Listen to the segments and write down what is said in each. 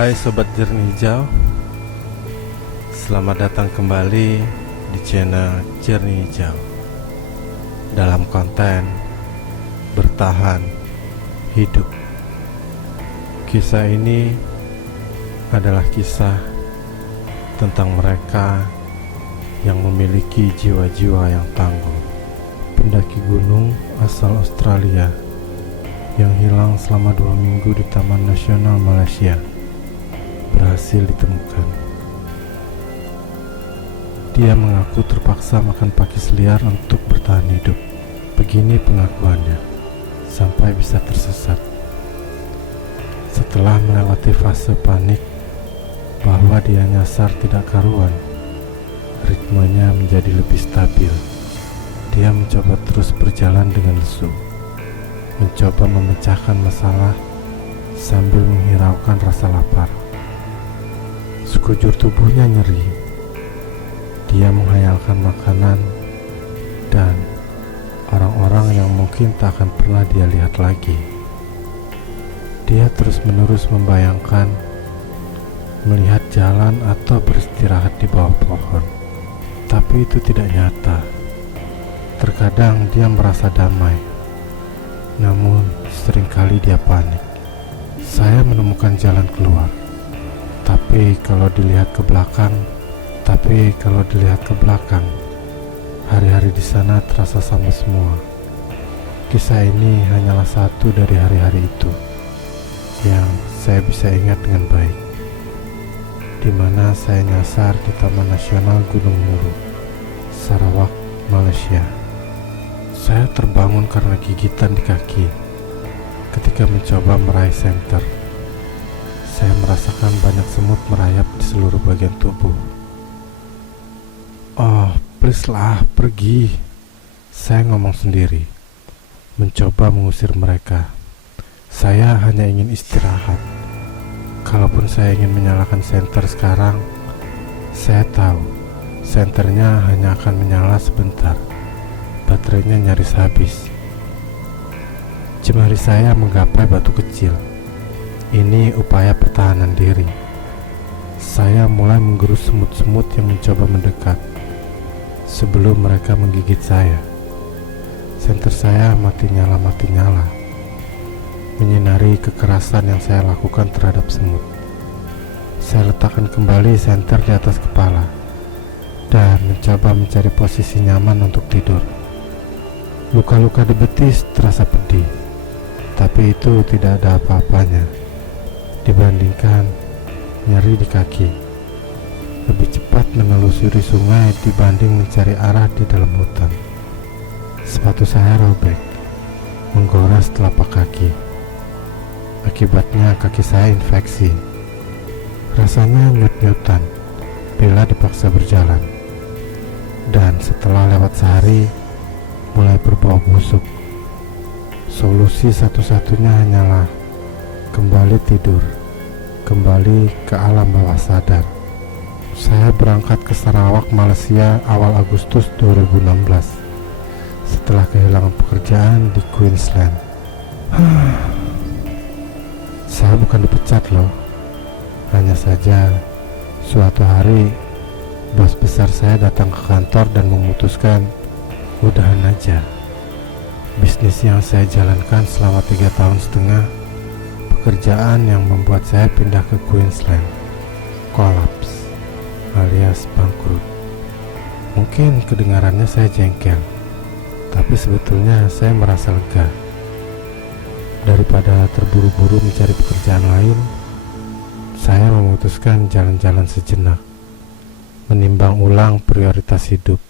Hai Sobat Jernih Hijau, selamat datang kembali di channel Jernih Hijau dalam konten Bertahan Hidup. Kisah ini adalah kisah tentang mereka yang memiliki jiwa-jiwa yang tangguh. Pendaki gunung asal Australia yang hilang selama 2 minggu di Taman Nasional Malaysia berhasil ditemukan. Dia mengaku terpaksa makan pakis liar untuk bertahan hidup. Begini pengakuannya, sampai bisa tersesat. Setelah melewati fase panik bahwa dia nyasar tidak karuan, ritmenya menjadi lebih stabil. Dia mencoba terus berjalan dengan lesu, mencoba memecahkan masalah sambil menghiraukan rasa lapar. Sekujur tubuhnya nyeri. Dia menghayalkan makanan dan orang-orang yang mungkin tak akan pernah dia lihat lagi. Dia terus-menerus membayangkan melihat jalan atau beristirahat di bawah pohon, tapi itu tidak nyata. Terkadang dia merasa damai, namun seringkali dia panik. Saya menemukan jalan keluar, tapi kalau dilihat ke belakang, hari-hari di sana terasa sama semua. Kisah ini hanyalah satu dari hari-hari itu yang saya bisa ingat dengan baik, di mana saya nyasar di Taman Nasional Gunung Mulu, Sarawak, Malaysia. Saya terbangun karena gigitan di kaki ketika mencoba meraih senter. Saya merasakan banyak semut merayap di seluruh bagian tubuh. Oh, please lah, pergi. Saya ngomong sendiri, mencoba mengusir mereka. Saya hanya ingin istirahat. Kalaupun saya ingin menyalakan senter sekarang, saya tahu senternya hanya akan menyala sebentar. Baterainya nyaris habis. Jemari saya menggapai batu kecil. Ini upaya pertahanan diri. Saya mulai menggerus semut-semut yang mencoba mendekat sebelum mereka menggigit saya. Senter saya mati nyala, menyinari kekerasan yang saya lakukan terhadap semut. Saya letakkan kembali senter di atas kepala dan mencoba mencari posisi nyaman untuk tidur. Luka-luka di betis terasa pedih, tapi itu tidak ada apa-apanya dibandingkan nyeri di kaki. Lebih cepat menelusuri sungai dibanding mencari arah di dalam hutan. Sepatu saya robek, menggores telapak kaki. Akibatnya kaki saya infeksi. Rasanya nyut-nyutan bila dipaksa berjalan. Dan setelah lewat sehari, mulai berbau busuk. Solusi satu-satunya hanyalah kembali tidur, kembali ke alam bawah sadar. Saya berangkat ke Sarawak, Malaysia awal Agustus 2016 setelah kehilangan pekerjaan di Queensland. Saya bukan dipecat loh. Hanya saja suatu hari bos besar saya datang ke kantor dan memutuskan udahan aja. Bisnis yang saya jalankan selama 3,5 tahun, pekerjaan yang membuat saya pindah ke Queensland, kolaps alias bangkrut. Mungkin kedengarannya saya jengkel, tapi sebetulnya saya merasa lega. Daripada terburu-buru mencari pekerjaan lain, saya memutuskan jalan-jalan sejenak, menimbang ulang prioritas hidup,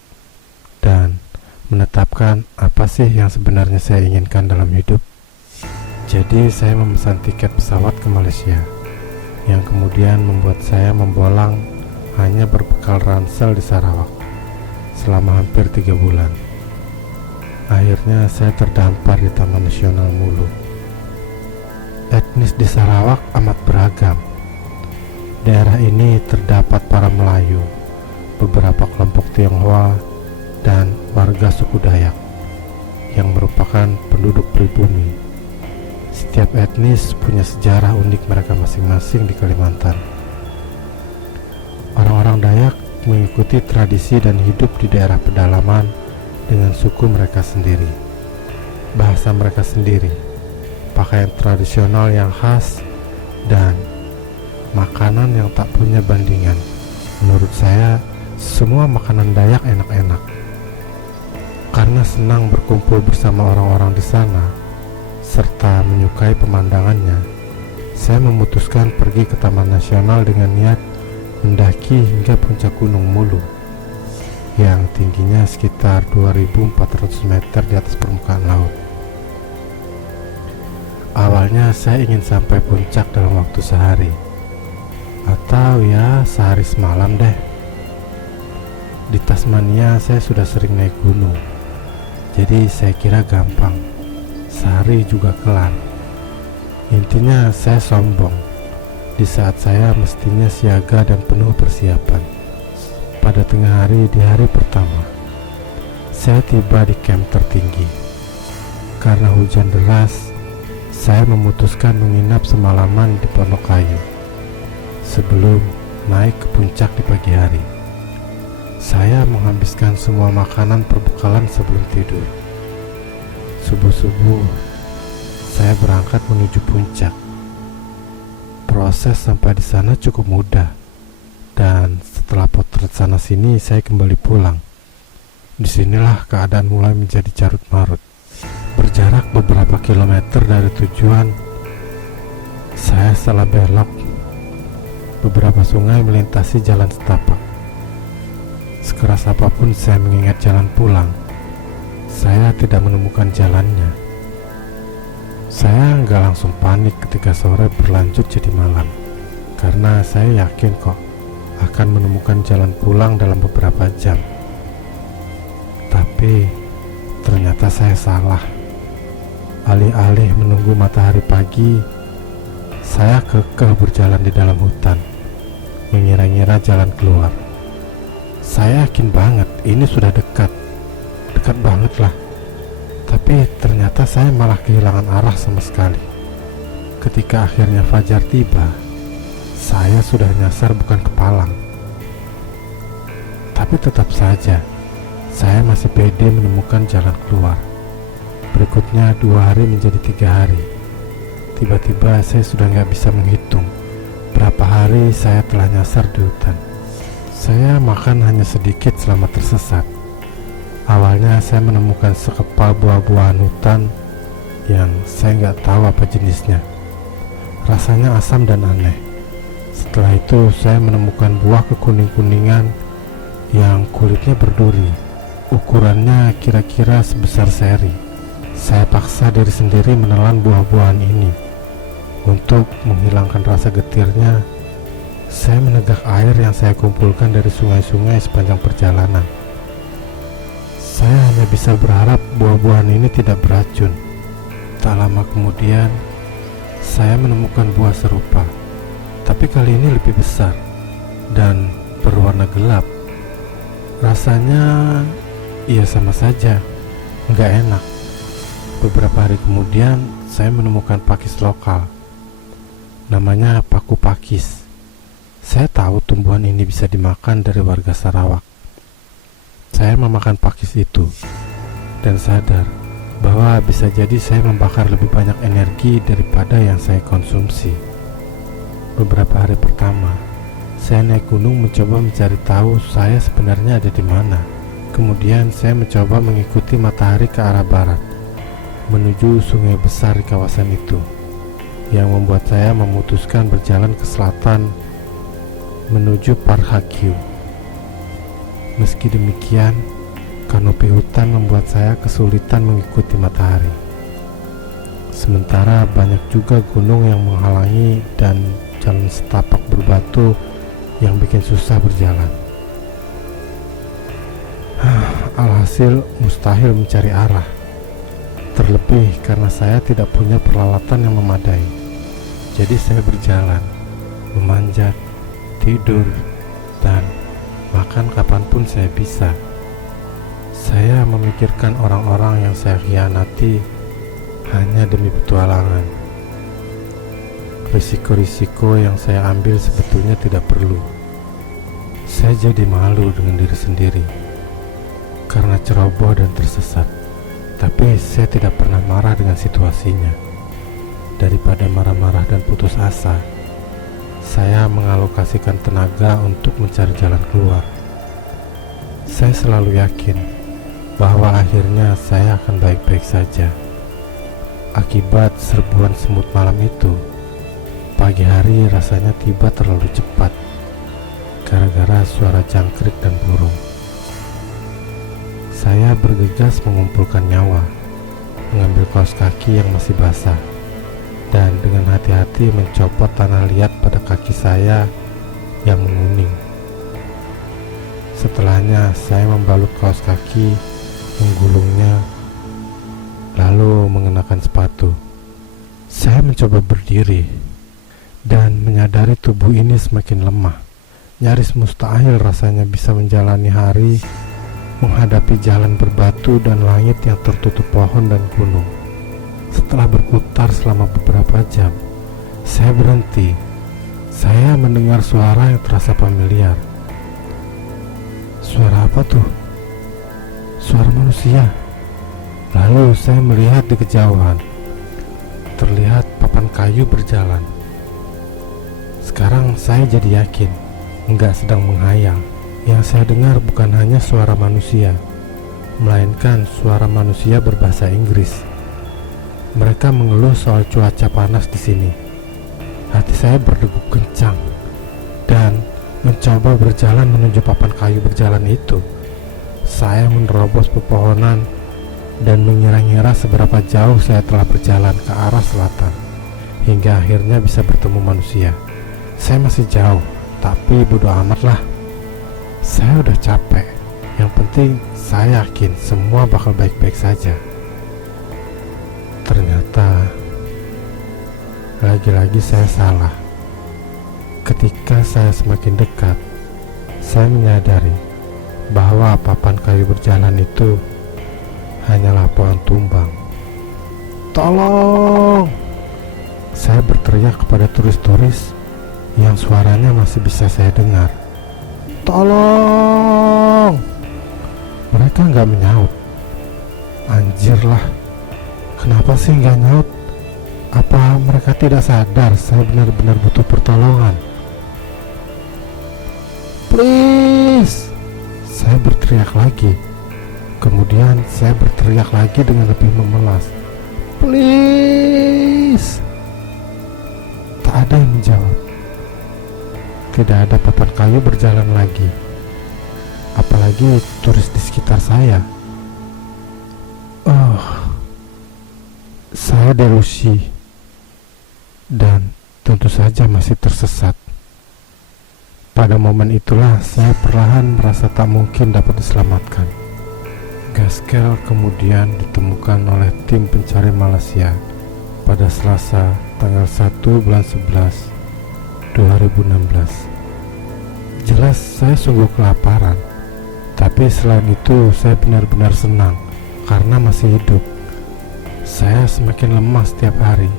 dan menetapkan apa sih yang sebenarnya saya inginkan dalam hidup. Jadi saya memesan tiket pesawat ke Malaysia, yang kemudian membuat saya membolang hanya berbekal ransel di Sarawak selama hampir 3 bulan. Akhirnya saya terdampar di Taman Nasional Mulu. Etnis di Sarawak amat beragam. Daerah ini terdapat para Melayu, beberapa kelompok Tionghoa, dan warga suku Dayak yang merupakan penduduk pribumi. Setiap etnis punya sejarah unik mereka masing-masing di Kalimantan. Orang-orang Dayak mengikuti tradisi dan hidup di daerah pedalaman dengan suku mereka sendiri, bahasa mereka sendiri, pakaian tradisional yang khas, dan makanan yang tak punya bandingan. Menurut saya, semua makanan Dayak enak-enak. Karena senang berkumpul bersama orang-orang di sana, serta menyukai pemandangannya, saya memutuskan pergi ke Taman Nasional dengan niat mendaki hingga puncak Gunung Mulu yang tingginya sekitar 2.400 meter di atas permukaan laut. Awalnya saya ingin sampai puncak dalam waktu sehari, atau ya sehari semalam deh. Di Tasmania saya sudah sering naik gunung, jadi saya kira gampang, sehari juga kelar. Intinya saya sombong di saat saya mestinya siaga dan penuh persiapan. Pada tengah hari di hari pertama, saya tiba di camp tertinggi. Karena hujan deras, saya memutuskan menginap semalaman di pondok kayu sebelum naik ke puncak di pagi hari. Saya menghabiskan semua makanan perbekalan sebelum tidur. Subuh-subuh, saya berangkat menuju puncak. Proses sampai di sana cukup mudah, dan setelah potret sana sini, saya kembali pulang. Disinilah keadaan mulai menjadi carut marut. Berjarak beberapa kilometer dari tujuan, saya salah belok. Beberapa sungai melintasi jalan setapak. Sekeras apapun saya mengingat jalan pulang, saya tidak menemukan jalannya. Saya nggak langsung panik ketika sore berlanjut jadi malam, karena saya yakin kok akan menemukan jalan pulang dalam beberapa jam. Tapi ternyata saya salah. Alih-alih menunggu matahari pagi, saya kekeh berjalan di dalam hutan, mengira-ngira jalan keluar. Saya yakin banget ini sudah dekat banget lah. Tapi ternyata saya malah kehilangan arah sama sekali. Ketika akhirnya fajar tiba, saya sudah nyasar bukan ke palang. Tapi tetap saja, saya masih pede menemukan jalan keluar. Berikutnya 2 hari menjadi 3 hari. Tiba-tiba saya sudah nggak bisa menghitung berapa hari saya telah nyasar di hutan. Saya makan hanya sedikit selama tersesat. Awalnya saya menemukan sekepal buah-buahan hutan yang saya nggak tahu apa jenisnya. Rasanya asam dan aneh. Setelah itu saya menemukan buah kekuning-kuningan yang kulitnya berduri. Ukurannya kira-kira sebesar seri. Saya paksa diri sendiri menelan buah-buahan ini. Untuk menghilangkan rasa getirnya, saya menegak air yang saya kumpulkan dari sungai-sungai sepanjang perjalanan. Saya hanya bisa berharap buah-buahan ini tidak beracun. Tak lama kemudian, saya menemukan buah serupa, tapi kali ini lebih besar dan berwarna gelap. Rasanya iya sama saja, nggak enak. Beberapa hari kemudian, saya menemukan pakis lokal. Namanya paku pakis. Saya tahu tumbuhan ini bisa dimakan dari warga Sarawak. Saya memakan pakis itu dan sadar bahwa bisa jadi saya membakar lebih banyak energi daripada yang saya konsumsi. Beberapa hari pertama, saya naik gunung mencoba mencari tahu saya sebenarnya ada di mana. Kemudian saya mencoba mengikuti matahari ke arah barat, menuju sungai besar di kawasan itu, yang membuat saya memutuskan berjalan ke selatan menuju Parkhakiu. Meski demikian, kanopi hutan membuat saya kesulitan mengikuti matahari. Sementara banyak juga gunung yang menghalangi dan jalan setapak berbatu yang bikin susah berjalan. Alhasil mustahil mencari arah. Terlebih karena saya tidak punya peralatan yang memadai. Jadi saya berjalan, memanjat, tidur, dan makan kapanpun saya bisa. Saya memikirkan orang-orang yang saya khianati hanya demi petualangan. Risiko-risiko yang saya ambil sebetulnya tidak perlu. Saya jadi malu dengan diri sendiri karena ceroboh dan tersesat. Tapi saya tidak pernah marah dengan situasinya. Daripada marah-marah dan putus asa, saya mengalokasikan tenaga untuk mencari jalan keluar. Saya selalu yakin bahwa akhirnya saya akan baik-baik saja. Akibat serbuan semut malam itu, pagi hari rasanya tiba terlalu cepat gara-gara suara jangkrik dan burung. Saya bergegas mengumpulkan nyawa, mengambil kaos kaki yang masih basah, dan dengan hati-hati mencopot tanah liat pada kaki saya yang menguning. Setelahnya saya membalut kaos kaki, menggulungnya, lalu mengenakan sepatu. Saya mencoba berdiri dan menyadari tubuh ini semakin lemah. Nyaris mustahil rasanya bisa menjalani hari menghadapi jalan berbatu dan langit yang tertutup pohon dan gunung. Setelah berputar selama beberapa jam, saya berhenti. Saya mendengar suara yang terasa familiar. Suara apa tuh? Suara manusia. Lalu saya melihat di kejauhan, terlihat papan kayu berjalan. Sekarang saya jadi yakin enggak sedang menghayal. Yang saya dengar bukan hanya suara manusia, melainkan suara manusia berbahasa Inggris. Mereka mengeluh soal cuaca panas di sini. Hati saya berdegup kencang dan mencoba berjalan menuju papan kayu berjalan itu. Saya menerobos pepohonan dan mengira-ngira seberapa jauh saya telah berjalan ke arah selatan hingga akhirnya bisa bertemu manusia. Saya masih jauh, tapi bodo amat lah. Saya udah capek. Yang penting saya yakin semua bakal baik-baik saja. Ternyata lagi-lagi saya salah. Ketika saya semakin dekat, saya menyadari bahwa papan kayu berjalan itu hanyalah pohon tumbang. Tolong! Saya berteriak kepada turis-turis yang suaranya masih bisa saya dengar. Tolong! Mereka nggak menyaut. Anjir lah, kenapa sih nggak nyaut? Apa mereka tidak sadar saya benar-benar butuh pertolongan? Please! Saya berteriak lagi. Kemudian saya berteriak lagi dengan lebih memelas. Please! Tak ada yang menjawab. Tidak ada papan kayu berjalan lagi, apalagi turis di sekitar saya. Saya delusi dan tentu saja masih tersesat. Pada momen itulah saya perlahan merasa tak mungkin dapat diselamatkan. Gaskell kemudian ditemukan oleh tim pencari Malaysia pada Selasa tanggal 1 bulan 11 2016. Jelas saya sungguh kelaparan, tapi selain itu saya benar-benar senang karena masih hidup. Saya semakin lemah setiap hari.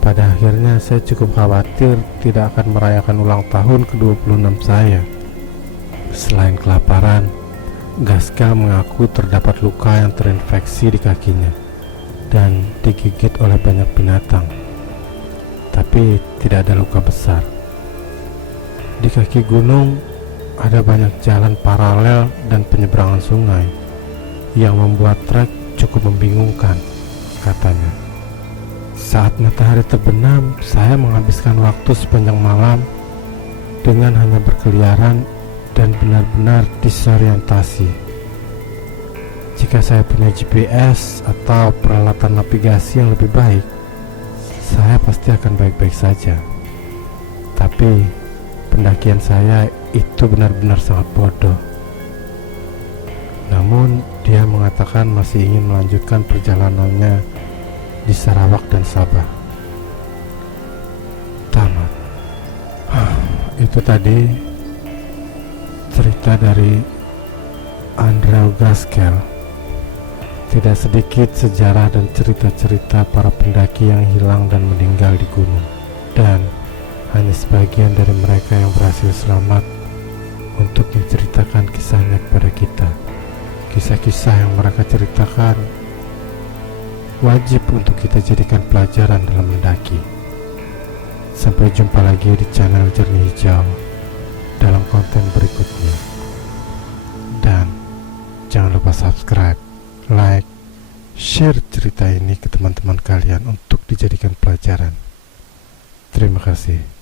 Pada akhirnya saya cukup khawatir tidak akan merayakan ulang tahun ke-26 saya. Selain kelaparan, Gaskell mengaku terdapat luka yang terinfeksi di kakinya dan digigit oleh banyak binatang, tapi tidak ada luka besar. Di kaki gunung ada banyak jalan paralel dan penyeberangan sungai yang membuat trek cukup membingungkan, katanya. Saat matahari terbenam, saya menghabiskan waktu sepanjang malam dengan hanya berkeliaran dan benar-benar disorientasi. Jika saya punya GPS atau peralatan navigasi yang lebih baik, saya pasti akan baik-baik saja. Tapi pendakian saya itu benar-benar sangat bodoh. Namun dia mengatakan masih ingin melanjutkan perjalanannya di Sarawak dan Sabah. Tamat. Itu tadi cerita dari Andrew Gaskell. Tidak sedikit sejarah dan cerita-cerita para pendaki yang hilang dan meninggal di gunung. dan hanya sebagian dari mereka yang berhasil selamat untuk menceritakan kisahnya kepada kita. Kisah-kisah yang mereka ceritakan wajib untuk kita jadikan pelajaran dalam mendaki. Sampai jumpa lagi di channel Jernih Hijau dalam konten berikutnya. Dan jangan lupa subscribe, like, share cerita ini ke teman-teman kalian untuk dijadikan pelajaran. Terima kasih.